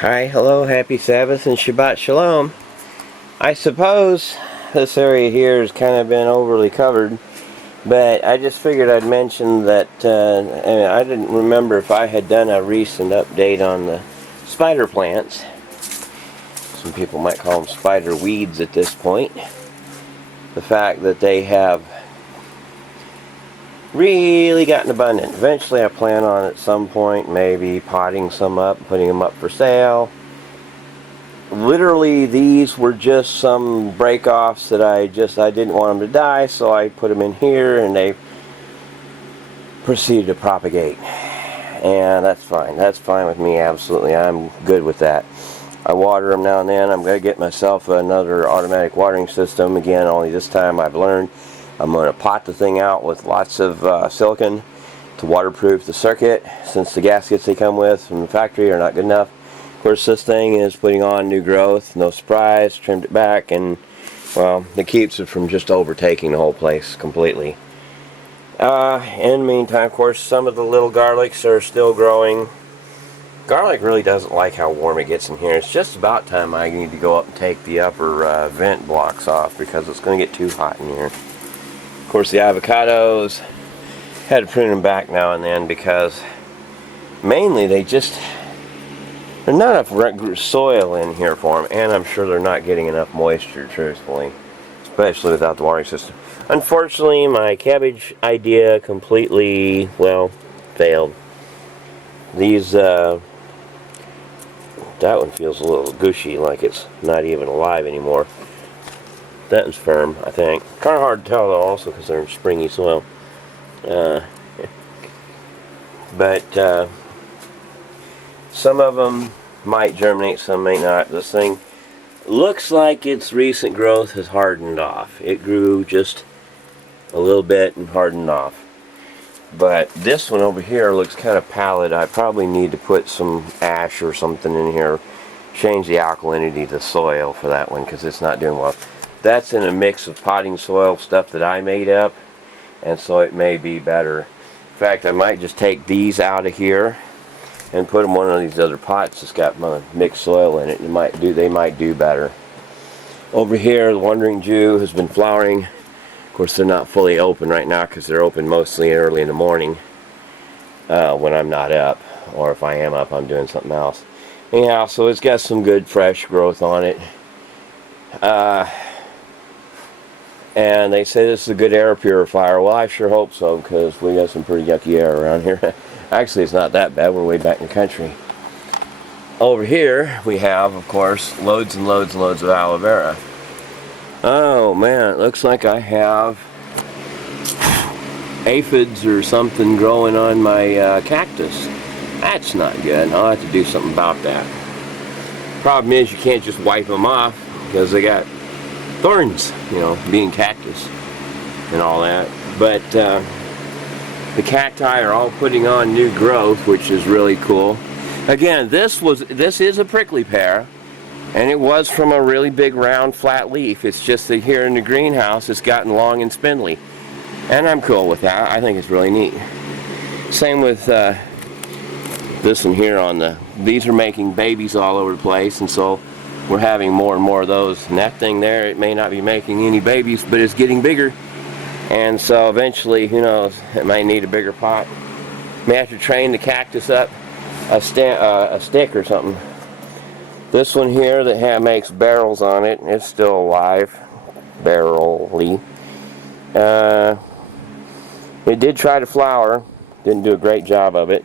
Hi, hello, happy Sabbath and Shabbat Shalom. I suppose this area here has kind of been overly covered, but I just figured I'd mention that and I didn't remember if I had done a recent update on the spider plants. Some people might call them spider weeds at this point. The fact that they have really gotten abundant. Eventually I plan on at some point maybe potting some up, putting them up for sale. Literally these were just some break-offs that I didn't want them to die, so I put them in here and they proceeded to propagate. And that's fine with me, absolutely. I'm good with that. I water them now and then. I'm going to get myself another automatic watering system. Again, only this time I've learned I'm going to pot the thing out with lots of silicone to waterproof the circuit, since the gaskets they come with from the factory are not good enough. Of course, this thing is putting on new growth, no surprise, trimmed it back, and well, it keeps it from just overtaking the whole place completely. In the meantime, of course, some of the little garlics are still growing. Garlic really doesn't like how warm it gets in here. It's just about time I need to go up and take the upper vent blocks off, because it's going to get too hot in here. Of course, the avocados, had to prune them back now and then because mainly there's not enough soil in here for them, and I'm sure they're not getting enough moisture, truthfully, especially without the watering system. Unfortunately, my cabbage idea completely, well, failed. These, that one feels a little gushy, like it's not even alive anymore. That one's firm, I think. Kind of hard to tell though, also because they're in springy soil. But some of them might germinate, some may not. This thing looks like its recent growth has hardened off. It grew just a little bit and hardened off. But this one over here looks kind of pallid. I probably need to put some ash or something in here. Change the alkalinity of the soil for that one, because it's not doing well. That's in a mix of potting soil stuff that I made up, and so it may be better. In fact, I might just take these out of here and put them in one of these other pots that's got mixed soil in it, and they might do better. Over here, the Wandering Jew has been flowering. Of course, they're not fully open right now because they're open mostly early in the morning when I'm not up, or if I am up, I'm doing something else. Anyhow, so it's got some good fresh growth on it. And they say this is a good air purifier. Well, I sure hope so, because we got some pretty yucky air around here. Actually, it's not that bad. We're way back in the country. Over here, we have, of course, loads and loads and loads of aloe vera. Oh, man, it looks like I have aphids or something growing on my cactus. That's not good. I'll have to do something about that. Problem is, you can't just wipe them off, because they got thorns, being cactus and all that. But the cacti are all putting on new growth, which is really cool. Again, this is a prickly pear, and it was from a really big round flat leaf. It's just that here in the greenhouse it's gotten long and spindly, and I'm cool with that. I think it's really neat. Same with this one here. These are making babies all over the place, and so we're having more and more of those. And that thing there, it may not be making any babies, but it's getting bigger. And so eventually, who knows, it may need a bigger pot. May have to train the cactus up a stick or something. This one here that makes barrels on it, it's still alive, barrel-y. It did try to flower, didn't do a great job of it.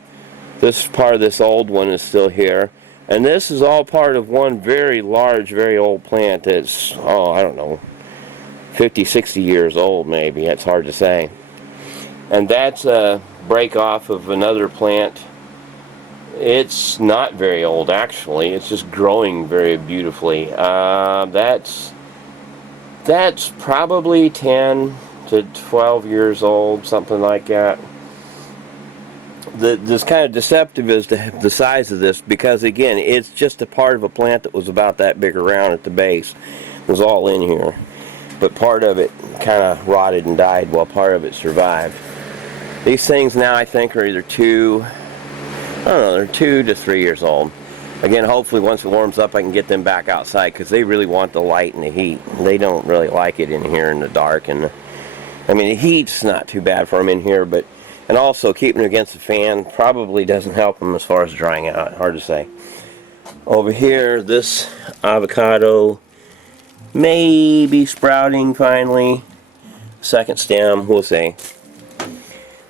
This part of this old one is still here. And this is all part of one very large, very old plant that's, I don't know, 50, 60 years old maybe. It's hard to say. And that's a break off of another plant. It's not very old, actually. It's just growing very beautifully. That's probably 10 to 12 years old, something like that. This kind of deceptive is the size of this, because again, it's just a part of a plant that was about that big around at the base. It was all in here, but part of it kind of rotted and died while part of it survived. These things now, I think, are either they're 2 to 3 years old. Again, hopefully once it warms up I can get them back outside, because they really want the light and the heat. They don't really like it in here in the dark. And I mean, the heat's not too bad for them in here, but and also keeping them against the fan probably doesn't help them as far as drying out. Hard to say. Over here, this avocado may be sprouting finally. Second stem, we'll see.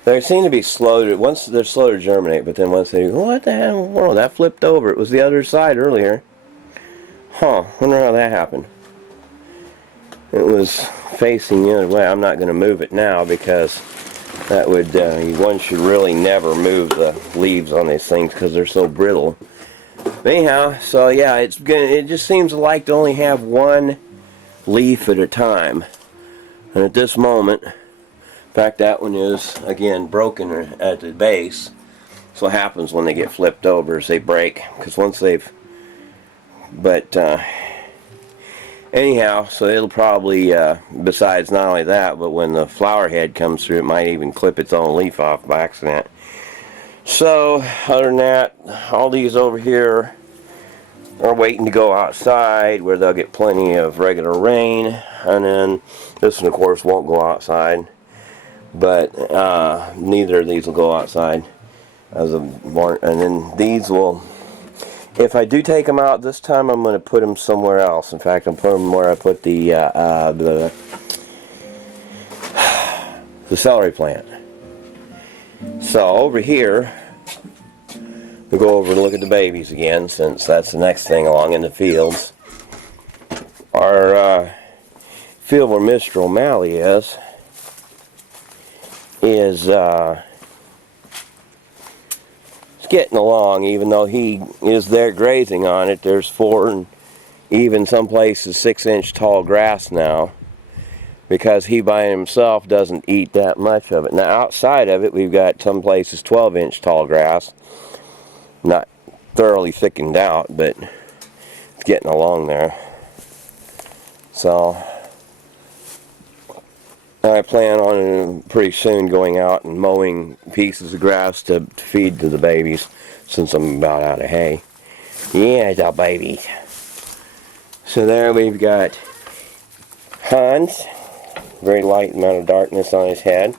They seem to be slow to, once they're slow to germinate, but then once they, what the hell, whoa, that flipped over. It was the other side earlier. Huh, wonder how that happened. It was facing the other way. I'm not going to move it now, because that would, one should really never move the leaves on these things because they're so brittle. But anyhow, so yeah, it just seems like to only have one leaf at a time. And at this moment, in fact, that one is, again, broken at the base. So what happens when they get flipped over is they break, because once they've, but anyhow, so it'll probably, besides not only that, but when the flower head comes through, it might even clip its own leaf off by accident. So, other than that, all these over here are waiting to go outside, where they'll get plenty of regular rain. And then this one, of course, won't go outside, but neither of these will go outside as of, and then these will, if I do take them out this time, I'm going to put them somewhere else. In fact, I'm putting them where I put the celery plant. So over here, we'll go over and look at the babies again, since that's the next thing along in the fields. Our field where Mr. O'Malley is it's getting along, even though he is there grazing on it. There's 4 and even some places 6-inch tall grass now, because he by himself doesn't eat that much of it. Now outside of it, we've got some places 12-inch tall grass, not thoroughly thickened out, but it's getting along there. So I plan on pretty soon going out and mowing pieces of grass to feed to the babies, since I'm about out of hay. Yeah, the babies. So there we've got Hans, very light amount of darkness on his head.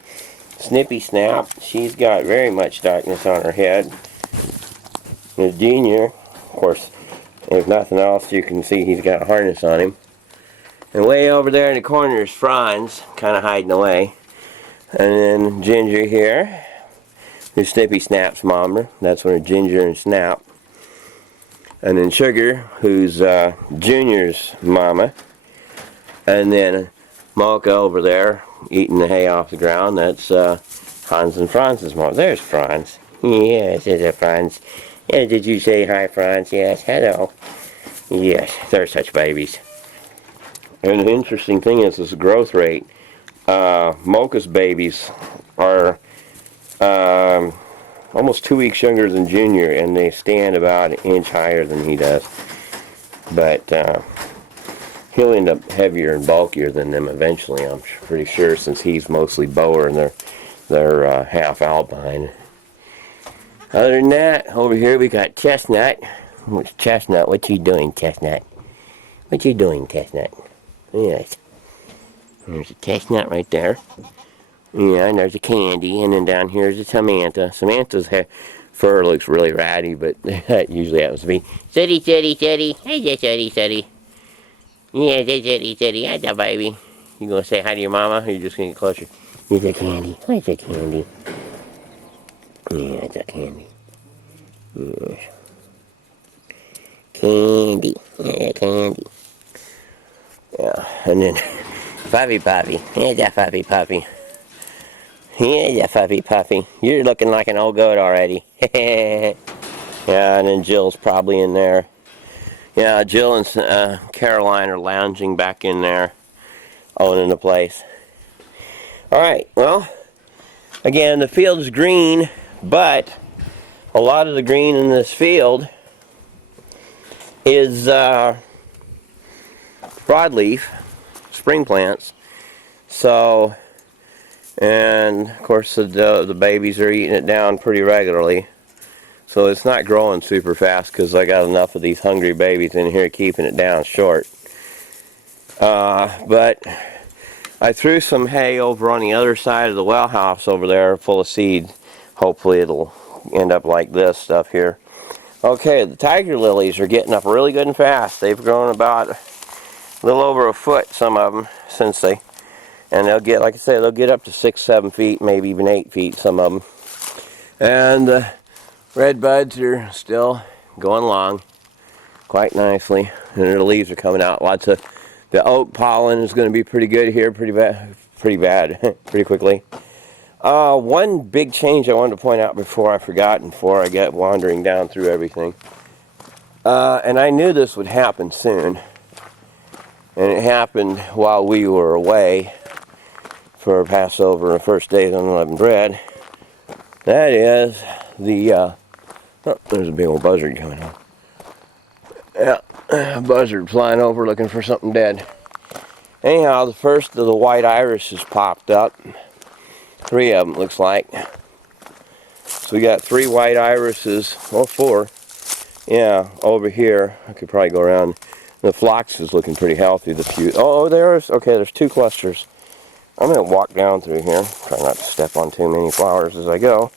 Snippy Snap, she's got very much darkness on her head. The Junior, of course, if nothing else, you can see he's got a harness on him. And way over there in the corner is Franz, kind of hiding away. And then Ginger here, who's Snippy Snap's mama. That's one of Ginger and Snap. And then Sugar, who's Junior's mama. And then Malka over there, eating the hay off the ground. That's Hans and Franz's mom. There's Franz. Yes, there's a Franz. Yeah, did you say hi, Franz? Yes, hello. Yes, they're such babies. And the interesting thing is this growth rate. Mocha's babies are almost 2 weeks younger than Junior, and they stand about an inch higher than he does. But he'll end up heavier and bulkier than them eventually, I'm pretty sure, since he's mostly Boer and they're half alpine. Other than that, over here we got Chestnut. Chestnut, what you doing, Chestnut? What you doing, Chestnut? Yes. There's a Chestnut right there. Yeah, and there's a Candy, and then down here is a Samantha. Samantha's fur looks really ratty, but that usually happens to be. Suddy. Hey there, Suddy. Yeah, Suddy. Hi there, baby. You gonna say hi to your mama, or you just gonna get closer? Here's a Candy. Where's a Candy? Yeah, it's a Candy. Yeah. Candy. Yeah, Candy. Yeah, and then Puppy. Here's that Puppy. Here's that Puppy. You're looking like an old goat already. Yeah, and then Jill's probably in there. Yeah, Jill and Caroline are lounging back in there, owning the place. Alright, well, again, the field is green, but a lot of the green in this field is broadleaf, spring plants. So, and of course the babies are eating it down pretty regularly. So it's not growing super fast because I got enough of these hungry babies in here keeping it down short. But I threw some hay over on the other side of the well house over there full of seed. Hopefully it'll end up like this stuff here. Okay, the tiger lilies are getting up really good and fast. They've grown about a little over a foot, some of them, and they'll get, like I say, they'll get up to 6-7 feet, maybe even 8 feet, some of them. And the red buds are still going along quite nicely, and the leaves are coming out. Lots of the oak pollen is going to be pretty good here, pretty pretty quickly. One big change I wanted to point out before I forgot and before I get wandering down through everything. And I knew this would happen soon. And it happened while we were away for Passover and first days on unleavened bread. That is the, oh, there's a big old buzzard coming on. Yeah, a buzzard flying over looking for something dead. Anyhow, the first of the white irises popped up. 3 of them, looks like. So we got 3 white irises, well, 4. Yeah, over here. I could probably go around. The phlox is looking pretty healthy. There's 2 clusters. I'm going to walk down through here. Try not to step on too many flowers as I go.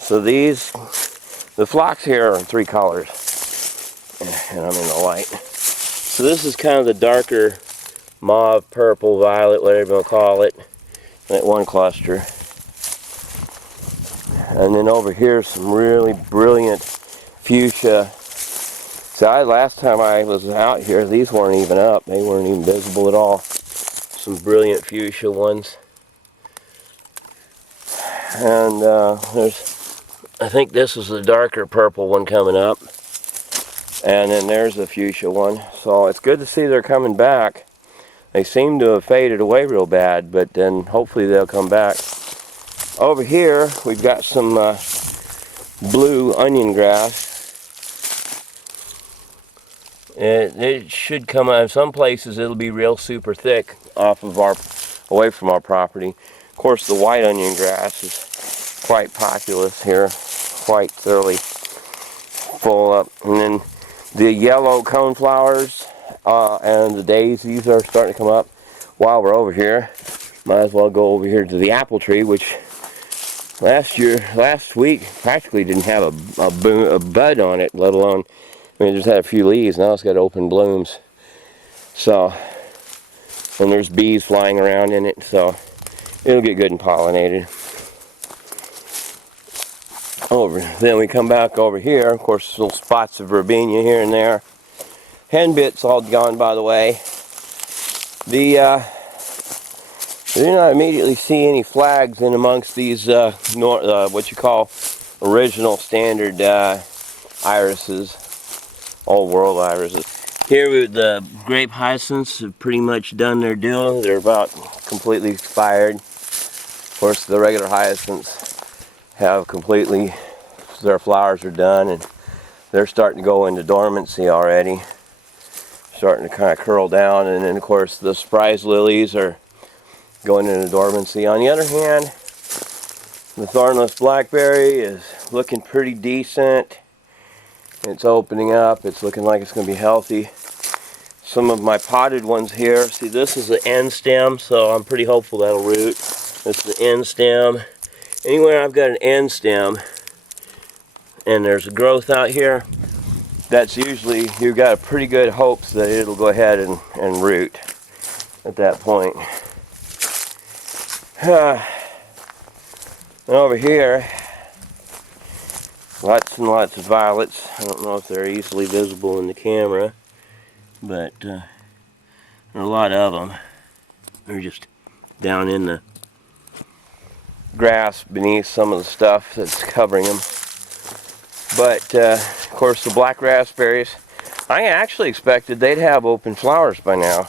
So these, the phlox here are in 3 colors. And I'm in the light. So this is kind of the darker mauve, purple, violet, whatever you want to call it. That one cluster. And then over here some really brilliant fuchsia. So last time I was out here, these weren't even up. They weren't even visible at all. Some brilliant fuchsia ones. And I think this is the darker purple one coming up. And then there's the fuchsia one. So it's good to see they're coming back. They seem to have faded away real bad, but then hopefully they'll come back. Over here, we've got some blue onion grass. It should come out. In some places it'll be real super thick away from our property. Of course, the white onion grass is quite populous here, quite thoroughly full up. And then the yellow coneflowers and the daisies are starting to come up. While we're over here, might as well go over here to the apple tree, which last week practically didn't have a bud on it, let alone, I mean, it just had a few leaves. Now it's got open blooms. So, and there's bees flying around in it, so it'll get good and pollinated. Then we come back over here. Of course, little spots of verbena here and there. Henbit's all gone, by the way. I do not immediately see any flags in amongst these what you call original standard irises, old world irises. Here the grape hyacinths have pretty much done their deal. They're about completely expired. Of course, the regular hyacinths have completely, their flowers are done and they're starting to go into dormancy already. Starting to kind of curl down, and then of course the surprise lilies are going into dormancy. On the other hand, the thornless blackberry is looking pretty decent. It's opening up. It's looking like it's going to be healthy. Some of my potted ones here, see, this is the end stem, so I'm pretty hopeful that'll root. This is the end stem. Anywhere I've got an end stem and there's a growth out here, that's usually, you've got a pretty good hopes that it'll go ahead and root at that point. And over here, lots and lots of violets. I don't know if they're easily visible in the camera, but there are a lot of them. They're just down in the grass beneath some of the stuff that's covering them. But, of course, the black raspberries, I actually expected they'd have open flowers by now.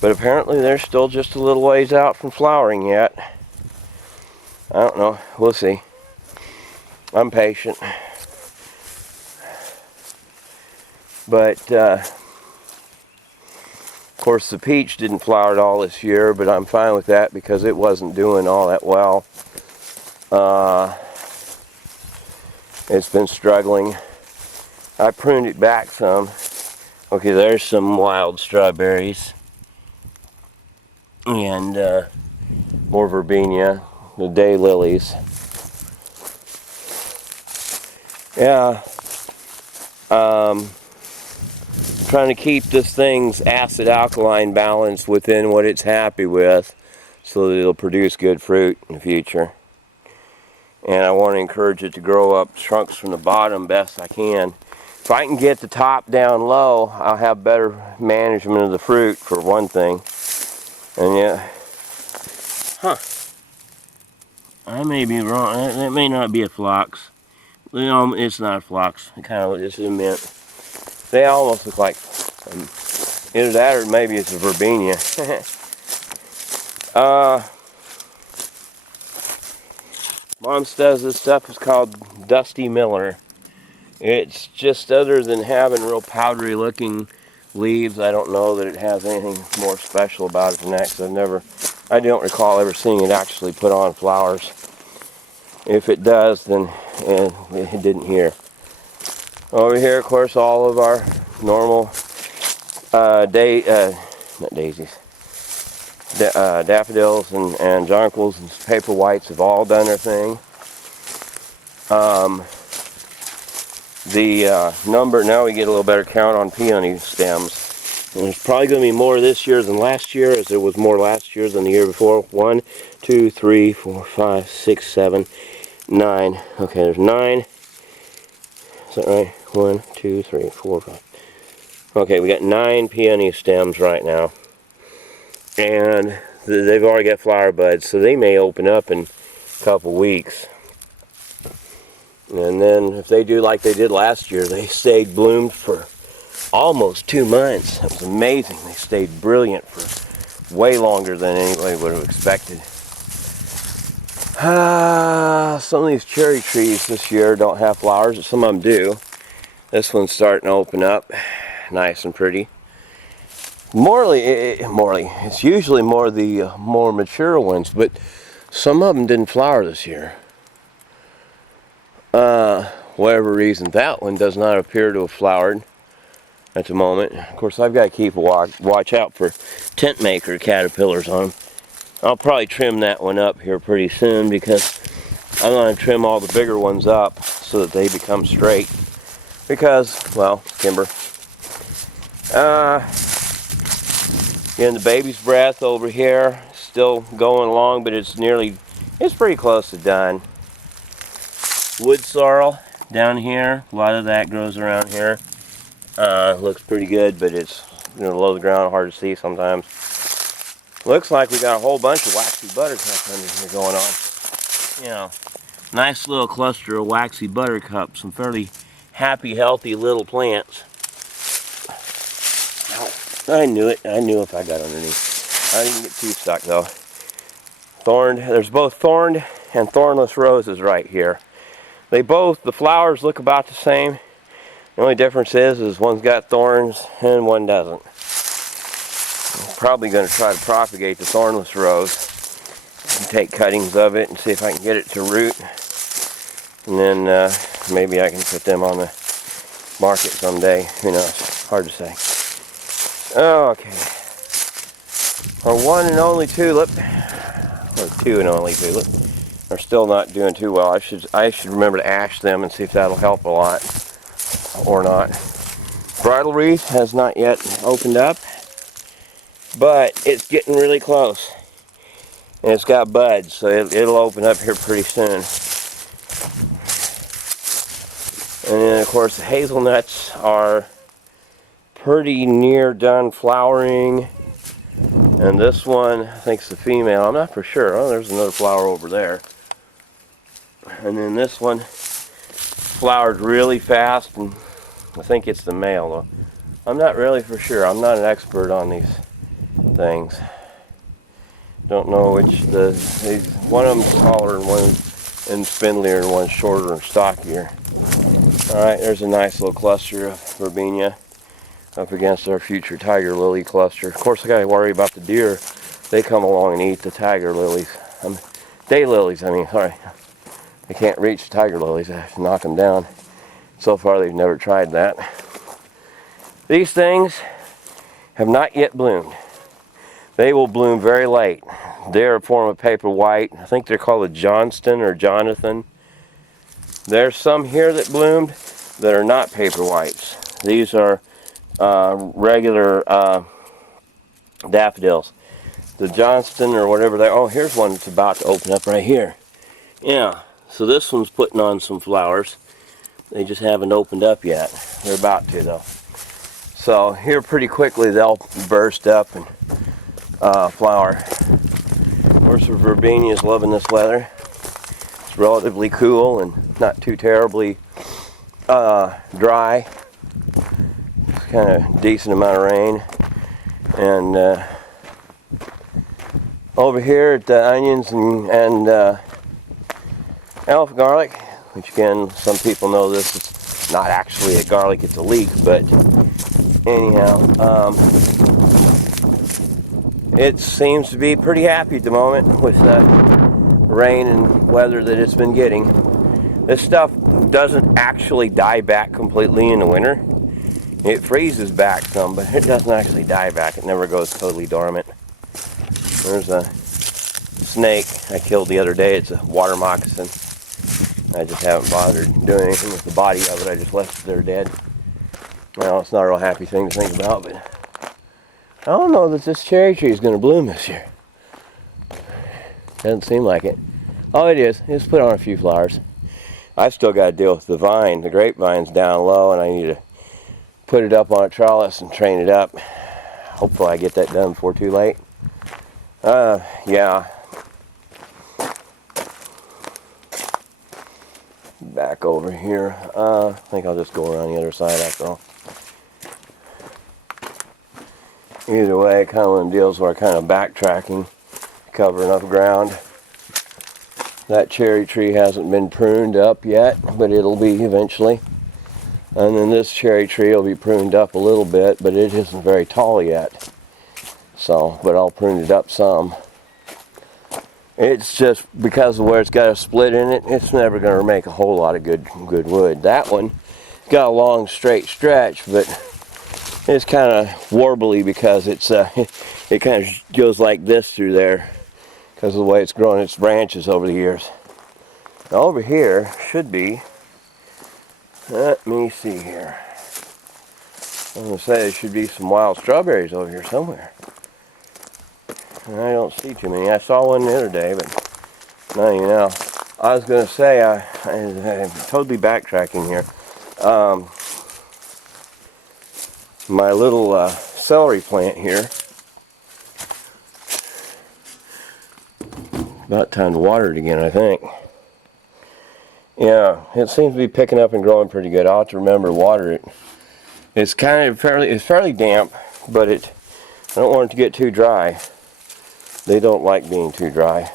But apparently they're still just a little ways out from flowering yet. I don't know. We'll see. I'm patient. But, of course, the peach didn't flower at all this year, but I'm fine with that because it wasn't doing all that well. It's been struggling. I pruned it back some. Okay, there's some wild strawberries. And more verbena, the daylilies. Yeah. Trying to keep this thing's acid-alkaline balance within what it's happy with so that it'll produce good fruit in the future. And I want to encourage it to grow up trunks from the bottom best I can. If I can get the top down low, I'll have better management of the fruit, for one thing. And yeah, I may be wrong. That may not be a phlox. No, it's not a phlox. It kind of is a mint. They almost look like either that or maybe it's a verbena. Mom says this stuff is called Dusty Miller. It's just, other than having real powdery looking leaves, I don't know that it has anything more special about it than that, because I don't recall ever seeing it actually put on flowers. If it does, then it didn't here. Over here, of course, all of our normal not daisies, daffodils and jonquils and paper whites have all done their thing. Now we get a little better count on peony stems. And there's probably going to be more this year than last year, as there was more last year than the year before. 1, 2, 3, 4, 5, 6, 7, 9. Okay, there's 9. Is that right? 1, 2, 3, 4, 5. Okay, we got 9 peony stems right now. And they've already got flower buds, so they may open up in a couple weeks. And then if they do like they did last year, they stayed bloomed for almost 2 months. It was amazing. They stayed brilliant for way longer than anybody would have expected. Some of these cherry trees this year don't have flowers, but some of them do. This one's starting to open up, nice and pretty. It's usually more the more mature ones, but some of them didn't flower this year. Whatever reason, that one does not appear to have flowered at the moment. Of course, I've got to keep a watch out for tent maker caterpillars on them. I'll probably trim that one up here pretty soon, because I'm going to trim all the bigger ones up so that they become straight. Because, well, timber. Again, the baby's breath over here, still going along, but it's pretty close to done. Wood sorrel down here, a lot of that grows around here. Looks pretty good, but it's low to the ground, hard to see sometimes. Looks like we got a whole bunch of waxy buttercup under here going on. Nice little cluster of waxy buttercup, some fairly happy, healthy little plants. Ow. I knew it. I knew if I got underneath. I didn't get too stuck though. There's both thorned and thornless roses right here. The flowers look about the same. The only difference is one's got thorns and one doesn't. I'm probably going to try to propagate the thornless rose and take cuttings of it and see if I can get it to root. And then maybe I can put them on the market someday. Who knows? Hard to say. Okay. Our one and only tulip, or two and only tulip, are still not doing too well. I should remember to ash them and see if that'll help a lot or not. Bridal wreath has not yet opened up, but it's getting really close. And it's got buds, so it'll open up here pretty soon. And then of course the hazelnuts are pretty near done flowering. And this one, I think it's the female, I'm not for sure. Oh, there's another flower over there. And then this one flowered really fast, and I think it's the male though. I'm not really for sure. I'm not an expert on these things. Don't know which one of them's taller and one's spindlier and one's shorter and stockier. Alright, there's a nice little cluster of verbena up against our future tiger lily cluster. Of course, I gotta worry about the deer. They come along and eat the tiger lilies. Daylilies, sorry. I can't reach the tiger lilies. I have to knock them down. So far, they've never tried that. These things have not yet bloomed. They will bloom very late. They're a form of paper white. I think they're called a Johnston or Jonathan. There's some here that bloomed that are not paper whites. These are regular daffodils. The Johnston or whatever they are. Oh, here's one that's about to open up right here. Yeah, so this one's putting on some flowers. They just haven't opened up yet. They're about to, though. So here pretty quickly they'll burst up and flower. Of course, the verbena is loving this weather. It's relatively cool and not too terribly dry. It's kind of decent amount of rain. And over here at the onions and elf garlic, which again, some people know this, it's not actually a garlic, it's a leek, but anyhow, it seems to be pretty happy at the moment with the rain and weather that it's been getting. This stuff doesn't actually die back completely in the winter. It freezes back some, but it doesn't actually die back. It never goes totally dormant. There's a snake I killed the other day. It's a water moccasin. I just haven't bothered doing anything with the body of it. I just left it there dead. Well, it's not a real happy thing to think about, but I don't know that this cherry tree is going to bloom this year. Doesn't seem like it. Oh, it is. It's put on a few flowers. I've still got to deal with the vine. The grapevine's down low, and I need to put it up on a trellis and train it up. Hopefully I get that done before too late. Yeah. Back over here. I think I'll just go around the other side after all. Either way, kind of one of them deals where I kind of backtracking, covering up ground. That cherry tree hasn't been pruned up yet, but it'll be eventually. And then this cherry tree will be pruned up a little bit, but it isn't very tall yet. So, but I'll prune it up some. It's just because of where it's got a split in it, it's never going to make a whole lot of good wood. That one got a long straight stretch, but it's kind of warbly because it's it kind of goes like this through there because of the way it's grown its branches over the years. Now over here should be, let me see here. I'm going to say there should be some wild strawberries over here somewhere. I don't see too many. I saw one the other day, but no, you know. I was going to say, I'm totally backtracking here. My little celery plant here. About time to water it again, I think. Yeah, it seems to be picking up and growing pretty good. I'll have to remember to water it. It's kind of fairly damp, but I don't want it to get too dry. They don't like being too dry.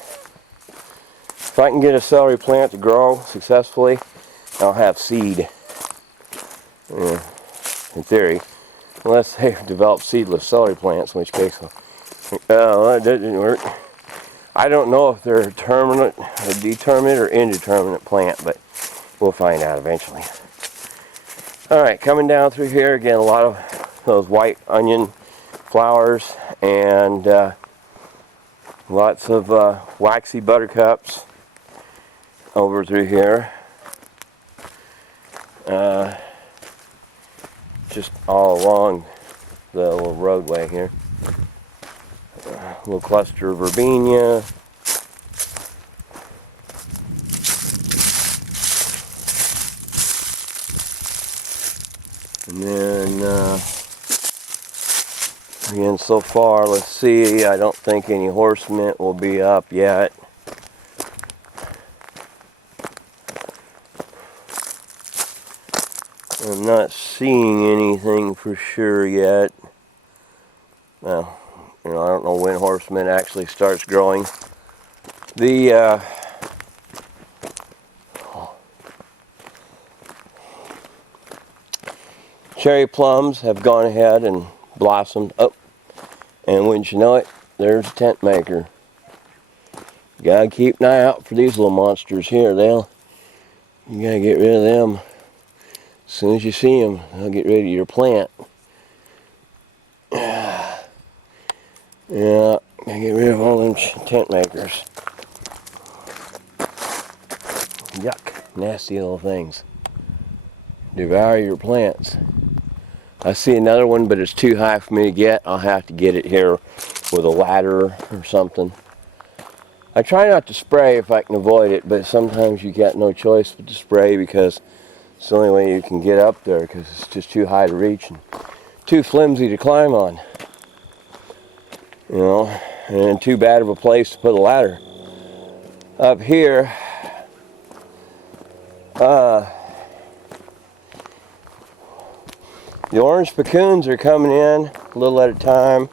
If I can get a celery plant to grow successfully, I'll have seed. Yeah, in theory. Unless they develop seedless celery plants, in which case, that didn't work. I don't know if they're a determinate or indeterminate plant, but we'll find out eventually. Alright, coming down through here, again, a lot of those white onion flowers and lots of waxy buttercups over through here. Just all along the little roadway here. A little cluster of verbena. And then, again, so far, let's see, I don't think any horse mint will be up yet. I'm not seeing anything for sure yet. Well, I don't know when horse mint actually starts growing. The cherry plums have gone ahead and blossomed. Oh, and wouldn't you know it, there's a tent maker. Gotta keep an eye out for these little monsters here. They'll You gotta get rid of them. As soon as you see them, they'll get rid of your plant. Yeah, gotta get rid of all them tent makers. Yuck, nasty little things. Devour your plants. I see another one, but it's too high for me to get. I'll have to get it here with a ladder or something. I try not to spray if I can avoid it, but sometimes you got no choice but to spray because it's the only way you can get up there because it's just too high to reach and too flimsy to climb on. You know, and too bad of a place to put a ladder. Up here, the orange cocoons are coming in a little at a time.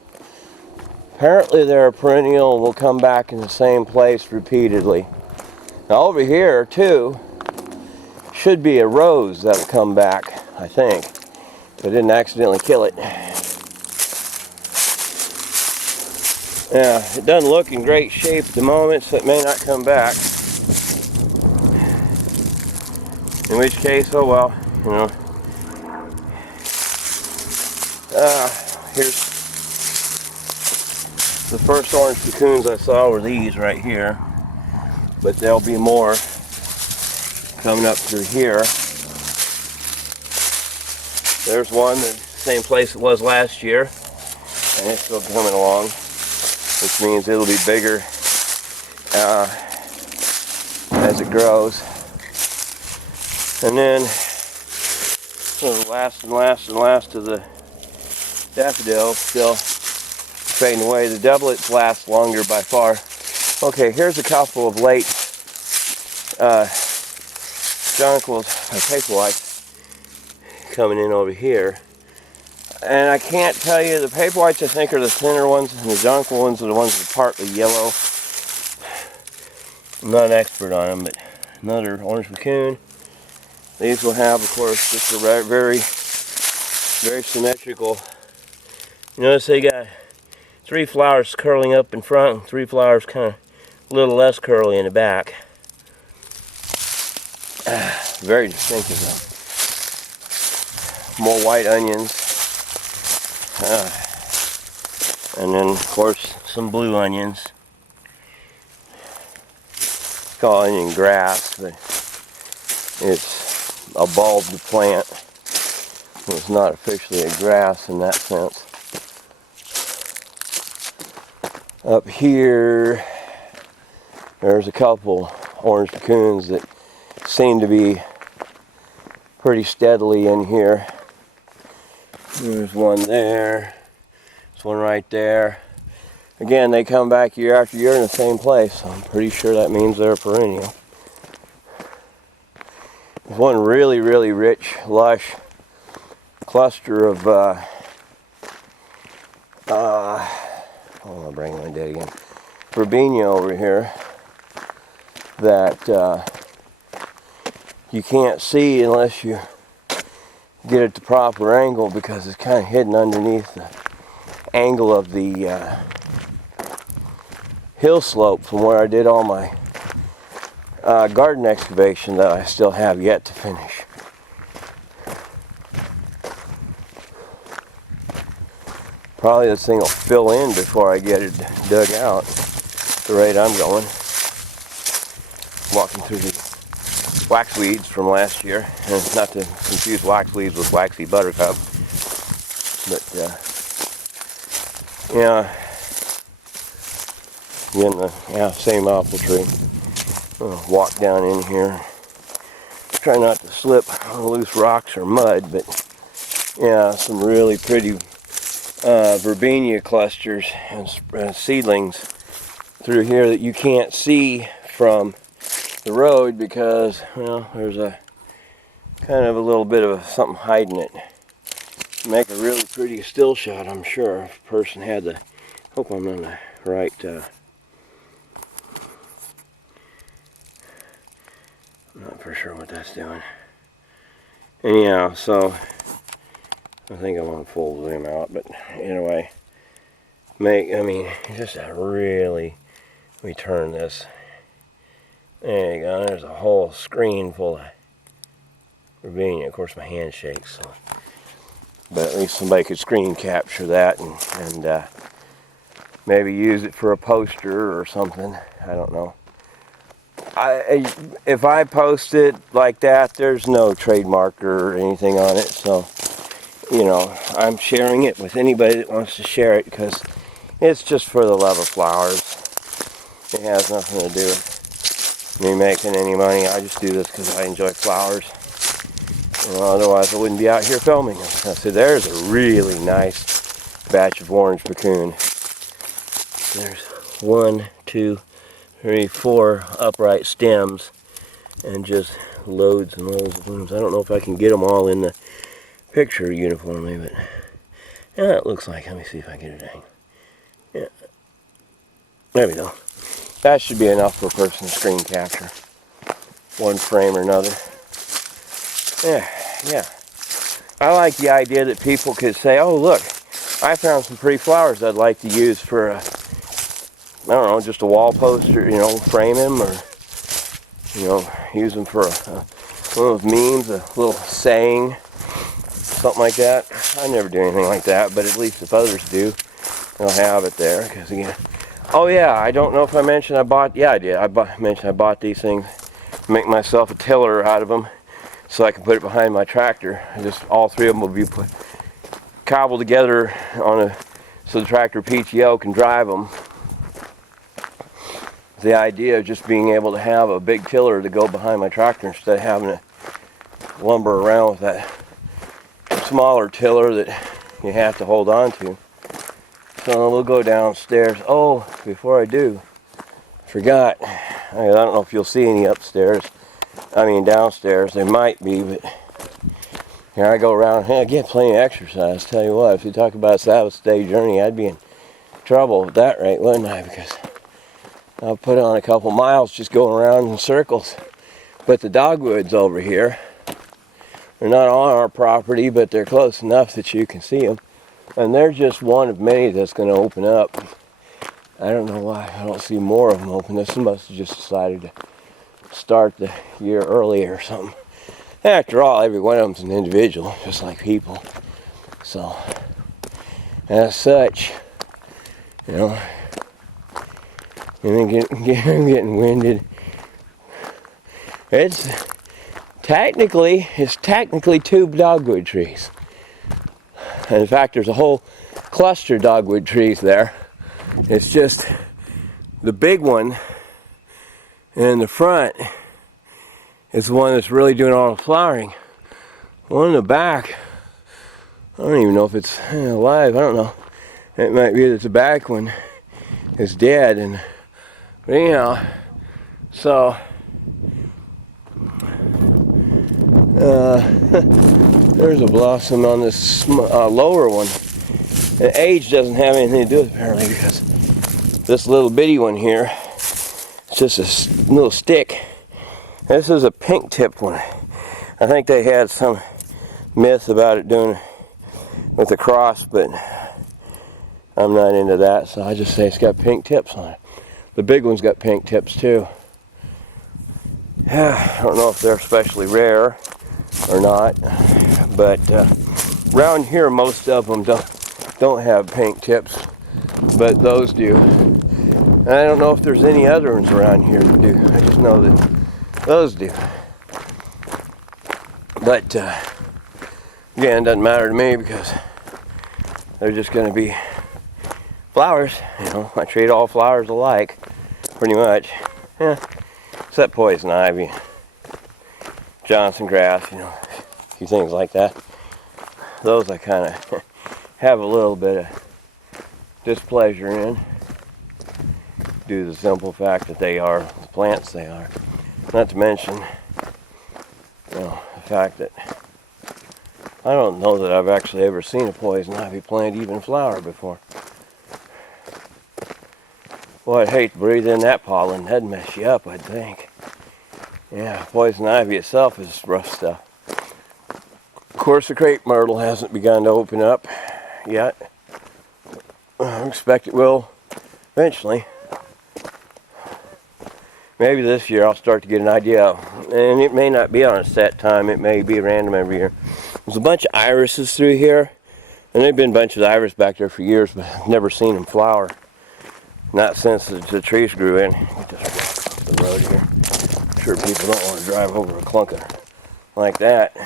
Apparently they're a perennial and will come back in the same place repeatedly. Now over here too should be a rose that'll come back, I think. If I didn't accidentally kill it. Yeah, it doesn't look in great shape at the moment, so it may not come back. In which case, oh well, you know. Here's the first orange cocoons I saw were these right here, but there'll be more coming up through here. There's one, the same place it was last year, and it's still coming along, which means it'll be bigger as it grows. And then the last and last and last of the daffodils still fading away. The doublets last longer by far. Okay, here's a couple of late jonquils, paper whites, coming in over here. And I can't tell you, the paper whites I think are the thinner ones, and the jonquil ones are the ones that are partly yellow. I'm not an expert on them, but another orange cocoon. These will have, of course, just a very, very symmetrical. You notice they got 3 flowers curling up in front, and 3 flowers kind of a little less curly in the back. Very distinctive though. More white onions. And then, of course, some blue onions. It's called onion grass, but it's a bulbed plant. It's not officially a grass in that sense. Up here, there's a couple orange cocoons that seem to be pretty steadily in here. There's one there. There's one right there. Again, they come back year after year in the same place, so I'm pretty sure that means they're a perennial. There's one really, really rich, lush cluster of I'll bring my date again. Verbena over here that you can't see unless you get it the proper angle because it's kind of hidden underneath the angle of the hill slope from where I did all my garden excavation that I still have yet to finish. Probably this thing will fill in before I get it dug out at the rate I'm going. Walking through the waxweeds from last year. And not to confuse waxweeds with waxy buttercup. But, yeah. Again, same apple tree. I'll walk down in here. Try not to slip on loose rocks or mud, but yeah, some really pretty verbena clusters and seedlings through here that you can't see from the road because, well, there's a kind of a little bit of something hiding it. Make a really pretty still shot, I'm sure, if a person had the, hope I'm on the right, I'm not for sure what that's doing. Anyhow, so I think I'm on full zoom out, but anyway, just a really, let me turn this. There you go, there's a whole screen full of ravine. Of course, my hand shakes, so. But at least somebody could screen capture that and maybe use it for a poster or something. I don't know. If I post it like that, there's no trademark or anything on it, so you know, I'm sharing it with anybody that wants to share it because it's just for the love of flowers. It has nothing to do with me making any money. I just do this because I enjoy flowers. Otherwise I wouldn't be out here filming them. I said, there's a really nice batch of orange puccoon. There's 1, 2, 3, 4 upright stems and just loads and loads of blooms. I don't know if I can get them all in the picture uniformly, but yeah, it looks like. Let me see if I get it hang. Yeah, there we go. That should be enough for a person to screen capture, one frame or another. Yeah. I like the idea that people could say, "Oh, look, I found some pretty flowers I'd like to use for a, I don't know, just a wall poster. You know, frame them or use them for one of those memes, a little saying." Something like that. I never do anything like that, but at least if others do, they'll have it there. Because again, oh yeah, I don't know if I mentioned I bought. Yeah, I did. Mentioned I bought these things, make myself a tiller out of them, so I can put it behind my tractor. And just all three of them will be cobbled together so the tractor PTO can drive them. The idea of just being able to have a big tiller to go behind my tractor instead of having to lumber around with that smaller tiller that you have to hold on to. So we'll go downstairs. Oh, before I do, I forgot. I don't know if you'll see any upstairs. I mean downstairs. There might be, but here I go around. Hey, I get plenty of exercise. Tell you what, if you talk about a Sabbath day journey, I'd be in trouble at that rate, wouldn't I? Because I'll put on a couple miles just going around in circles. But the dogwoods over here, they're not on our property, but they're close enough that you can see them. And they're just one of many that's going to open up. I don't know why I don't see more of them open. This must have just decided to start the year early or something. After all, every one of them's an individual, just like people. So, as such, and then getting winded. It's technically 2 dogwood trees. And in fact, there's a whole cluster of dogwood trees there. It's just the big one in the front is the one that's really doing all the flowering. One in the back, I don't even know if it's alive. I don't know. It might be that the back one is dead. But so there's a blossom on this lower one. And age doesn't have anything to do with it, apparently, because this little bitty one here, it's just a little stick. This is a pink tipped one. I think they had some myth about it doing with the cross, but I'm not into that, so I just say it's got pink tips on it. The big one's got pink tips too. I don't know if they're especially rare or not, but around here most of them don't have pink tips, but those do. And I don't know if there's any other ones around here that do. I just know that those do. But again, it doesn't matter to me because they're just going to be flowers. I treat all flowers alike, pretty much. Yeah, except poison ivy, Johnson grass, a few things like that. Those I kind of have a little bit of displeasure in, due to the simple fact that they are the plants they are. Not to mention, the fact that I don't know that I've actually ever seen a poison ivy plant even flower before. Boy, I'd hate to breathe in that pollen. That'd mess you up, I'd think. Yeah, poison ivy itself is rough stuff. Of course, the crepe myrtle hasn't begun to open up yet. I expect it will eventually. Maybe this year I'll start to get an idea. and it may not be on a set time, it may be random every year. There's a bunch of irises through here, and there've been a bunch of iris back there for years, but I've never seen them flower. Not since the trees grew in. Just off the road here. I'm sure people don't want to drive over a clunker like that.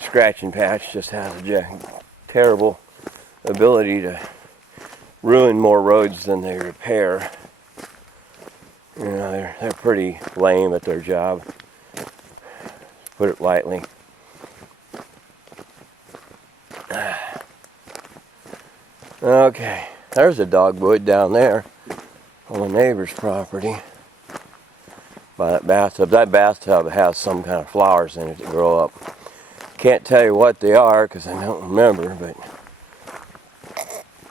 Scratch and patch just has a terrible ability to ruin more roads than they repair. You know, they're pretty lame at their job, to put it lightly. Okay, there's a dogwood down there on the neighbor's property by that bathtub. That bathtub has some kind of flowers in it that grow up. Can't tell you what they are because I don't remember, but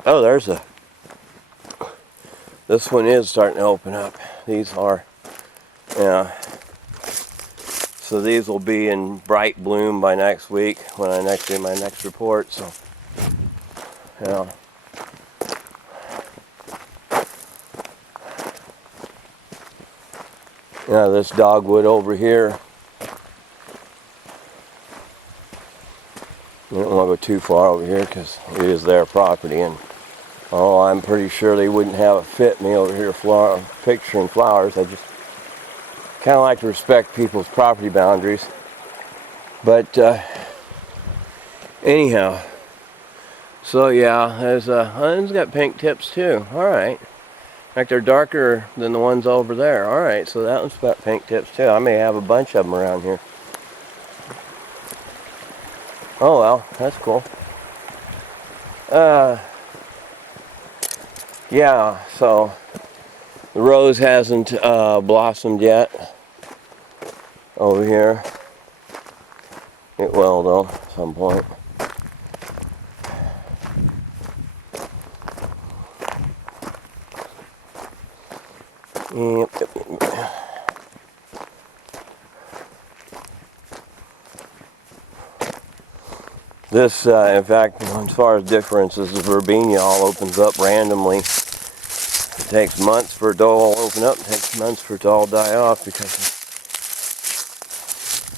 oh, there's a. This one is starting to open up. These are, yeah. So these will be in bright bloom by next week when I next do my next report. So, yeah. Yeah, this dogwood over here. I don't want to go too far over here because it is their property, and oh, I'm pretty sure they wouldn't have it fit me over here picturing flowers. I just kind of like to respect people's property boundaries. But anyhow, so yeah, there's it's got pink tips too. All right. In fact, they're darker than the ones over there. All right, so that one's got pink tips too. I may have a bunch of them around here. Oh well, that's cool. Yeah, so the rose hasn't blossomed yet over here. It will though, at some point. Yep. This, in fact, as far as differences, the verbena all opens up randomly. It takes months for it to all open up. It takes months for it to all die off because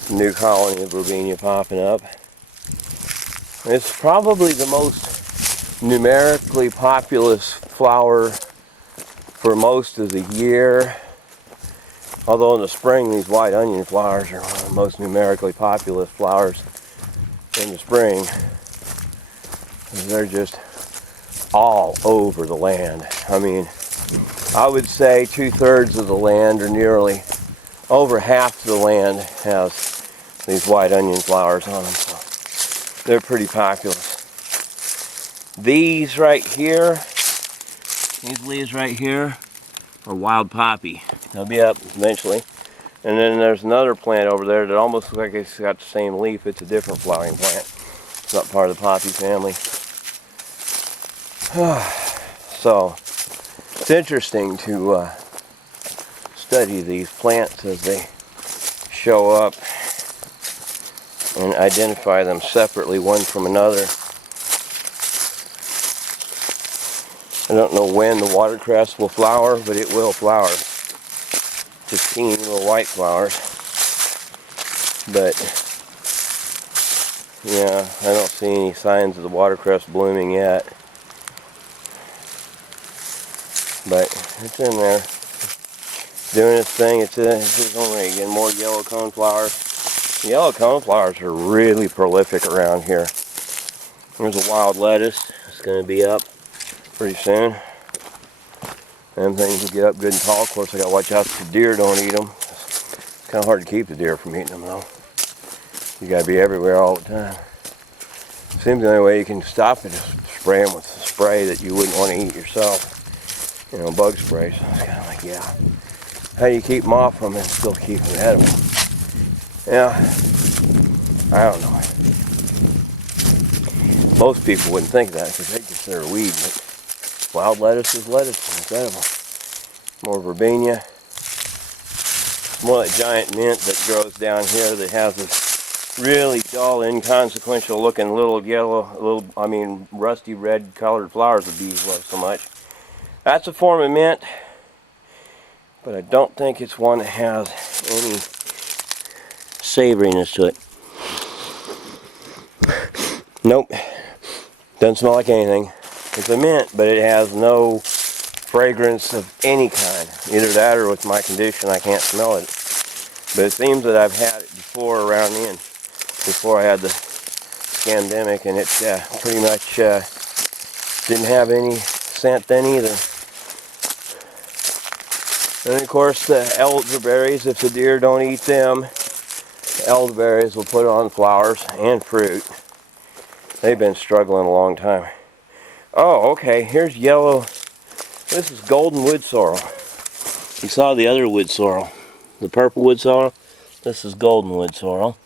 of a new colony of verbena popping up. It's probably the most numerically populous flower for most of the year. Although in the spring, these white onion flowers are one of the most numerically populous flowers in the spring. They're just all over the land. I mean, I would say 2/3 of the land, or nearly over half of the land, has these white onion flowers on them. So they're pretty popular. These right here, these leaves right here, are wild poppy. They'll be up eventually. And then there's another plant over there that almost looks like it's got the same leaf. It's a different flowering plant. It's not part of the poppy family. So it's interesting to study these plants as they show up and identify them separately one from another. I don't know when the watercress will flower, but it will flower. Just teeny little white flowers. But yeah, I don't see any signs of the watercress blooming yet. But it's in there, doing its thing. It's its own way. Again, more yellow coneflowers. The yellow coneflowers are really prolific around here. There's a wild lettuce. It's going to be up pretty soon. Them things will get up good and tall. Of course, I got to watch out so the deer don't eat them. It's kind of hard to keep the deer from eating them, though. You got to be everywhere all the time. Seems the only way you can stop it is spray them with a spray that you wouldn't want to eat yourself. You know, bug spray. So it's kind of like, yeah. How do you keep them off them and still keep them ahead of them? Yeah. I don't know. Most people wouldn't think that because they consider a weed. But wild lettuce is lettuce. Incredible. More verbena. More like giant mint that grows down here that has this really dull, inconsequential looking little yellow, rusty red colored flowers the bees love so much. That's a form of mint, but I don't think it's one that has any savoriness to it. Nope. Doesn't smell like anything. It's a mint, but it has no fragrance of any kind. Either that or with my condition I can't smell it. But it seems that I've had it before around in, before I had the scandemic, and it pretty much didn't have any scent then either. And of course the elderberries, if the deer don't eat them, the elderberries will put on flowers and fruit. They've been struggling a long time. Oh, okay, here's yellow. This is golden wood sorrel. You saw the other wood sorrel, the purple wood sorrel. This is golden wood sorrel.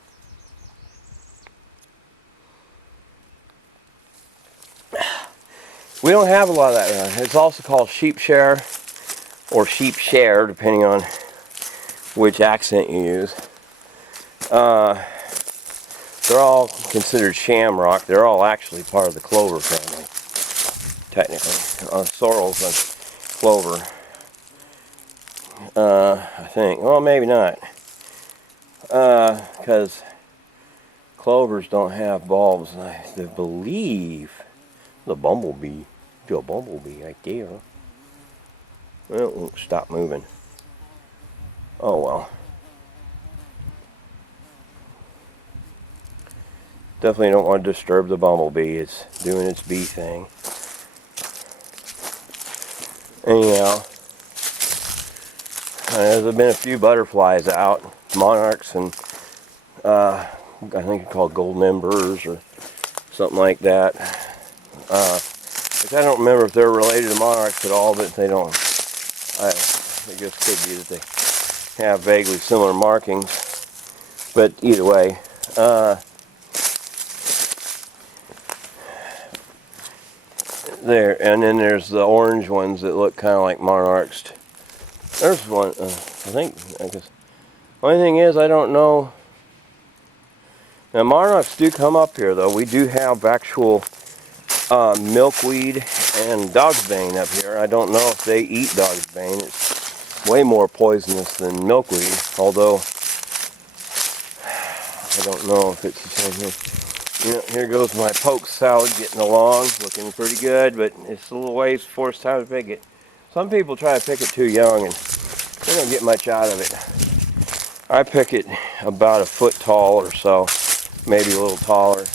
We don't have a lot of that around. It's also called sheep share or sheep share, depending on which accent you use. They're all considered shamrock. They're all actually part of the clover family, technically. Sorrel's a clover. I think. Well, maybe not. Because clovers don't have bulbs. I believe the bumblebee. Do a bumblebee right there. Well, it won't stop moving. Oh well. Definitely don't want to disturb the bumblebee. It's doing its bee thing. Anyhow, there's been a few butterflies out, monarchs, and I think it's called golden embers or something like that. Which I don't remember if they're related to monarchs at all, but they don't. I guess it could be that they have vaguely similar markings. But either way, there, and then there's the orange ones that look kind of like monarchs. There's one, I think, I guess. Only thing is, I don't know. Now, monarchs do come up here, though. We do have actual milkweed and dog's bane up here. I don't know if they eat dog's bane. It's way more poisonous than milkweed, although I don't know if it's the same thing. You know, here goes my poke salad getting along, looking pretty good, but it's a little ways before it's time to pick it. Some people try to pick it too young and they don't get much out of it. I pick it about a foot tall or so, maybe a little taller.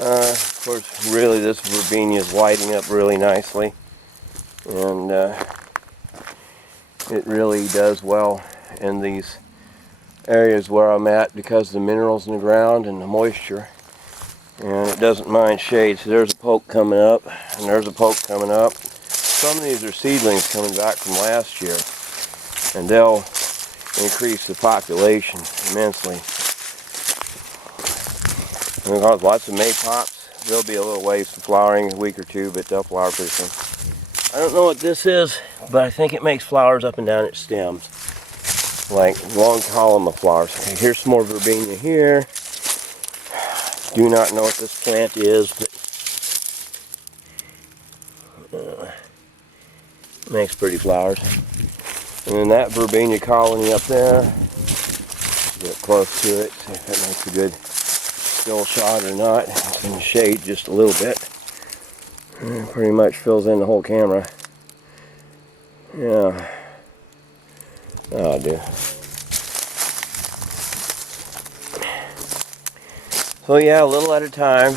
Of course, really this verbena is lighting up really nicely, and it really does well in these areas where I'm at because of the minerals in the ground and the moisture, and it doesn't mind shade. So there's a poke coming up, and there's a poke coming up. Some of these are seedlings coming back from last year, and they'll increase the population immensely. And we've got lots of maypops. They'll be a little ways from flowering, a week or two, but they'll flower pretty soon. I don't know what this is, but I think it makes flowers up and down its stems, like long column of flowers. Okay, here's some more verbena here. Do not know what this plant is, but makes pretty flowers. And then that verbena colony up there, get close to it, see if that makes a good still shot or not. It's in the shade just a little bit. And it pretty much fills in the whole camera. Yeah. Oh, dear. So yeah, a little at a time,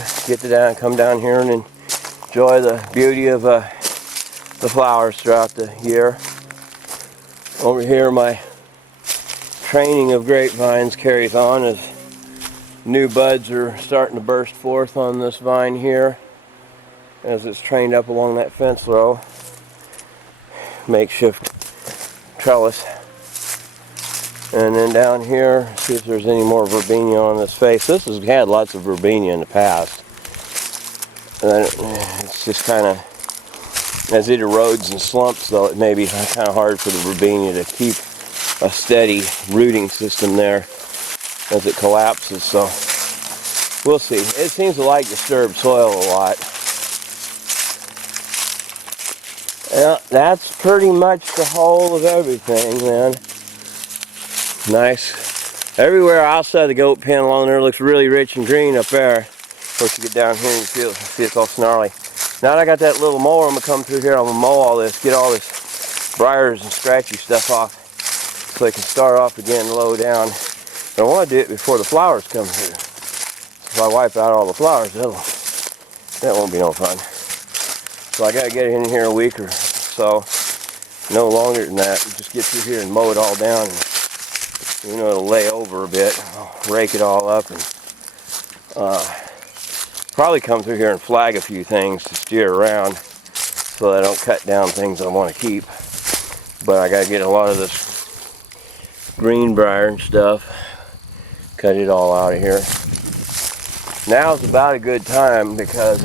come down here and enjoy the beauty of the flowers throughout the year. Over here, my training of grapevines carries on as new buds are starting to burst forth on this vine here as it's trained up along that fence row. Makeshift trellis. And then down here, see if there's any more verbena on this face. This has had lots of verbena in the past. And it's just kind of, as it erodes and slumps, though, it may be kind of hard for the verbena to keep a steady rooting system there as it collapses. So we'll see. It seems to like disturbed soil a lot. Well, that's pretty much the whole of everything then. Nice. Everywhere outside the goat pen along there looks really rich and green up there. Once you get down here and you see it's all snarly. Now that I got that little mower, I'm going to come through here, I'm going to mow all this, get all this briars and scratchy stuff off so I can start off again low down. But I want to do it before the flowers come through. If I wipe out all the flowers, that won't be no fun. So I got to get it in here a week or so. No longer than that. Just get through here and mow it all down. And, you know, it'll lay over a bit. I'll rake it all up and probably come through here and flag a few things to steer around so that I don't cut down things I want to keep. But I got to get a lot of this greenbrier and stuff. Cut it all out of here. Now's about a good time because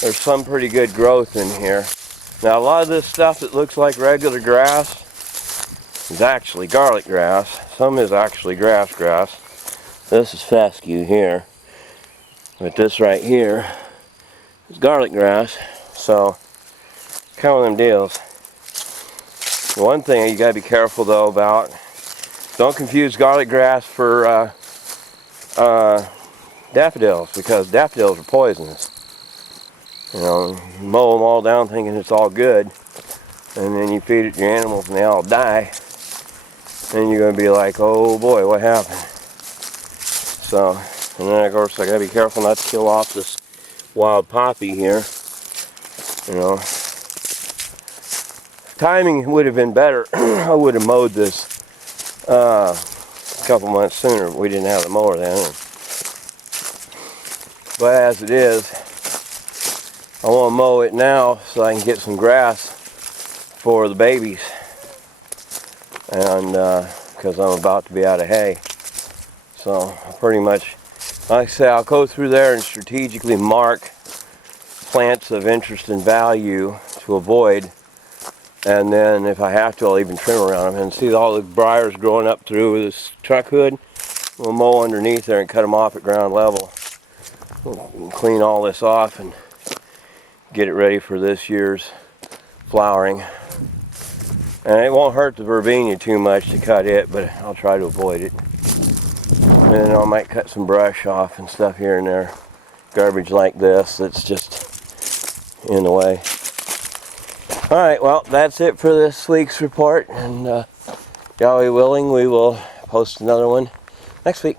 there's some pretty good growth in here. Now a lot of this stuff that looks like regular grass is actually garlic grass. Some is actually grass. This is fescue here. But this right here is garlic grass. So, kind of one of them deals. The one thing you gotta be careful though about, don't confuse garlic grass for daffodils, because daffodils are poisonous. You know, you mow them all down thinking it's all good, and then you feed it to your animals and they all die. Then you're going to be like, oh boy, what happened? So, and then of course I got to be careful not to kill off this wild poppy here. You know, timing would have been better. I would have mowed this a couple months sooner. We didn't have the mower then. But as it is, I want to mow it now so I can get some grass for the babies, and because I'm about to be out of hay. So pretty much, like I say, I'll go through there and strategically mark plants of interest and value to avoid, and then if I have to, I'll even trim around them. And see all the briars growing up through this truck hood? We'll mow underneath there and cut them off at ground level. We'll clean all this off and get it ready for this year's flowering. And it won't hurt the verbena too much to cut it, but I'll try to avoid it. And then I might cut some brush off and stuff here and there. Garbage like this that's just in the way. Alright, well, that's it for this week's report. And Yahweh willing, we will post another one next week.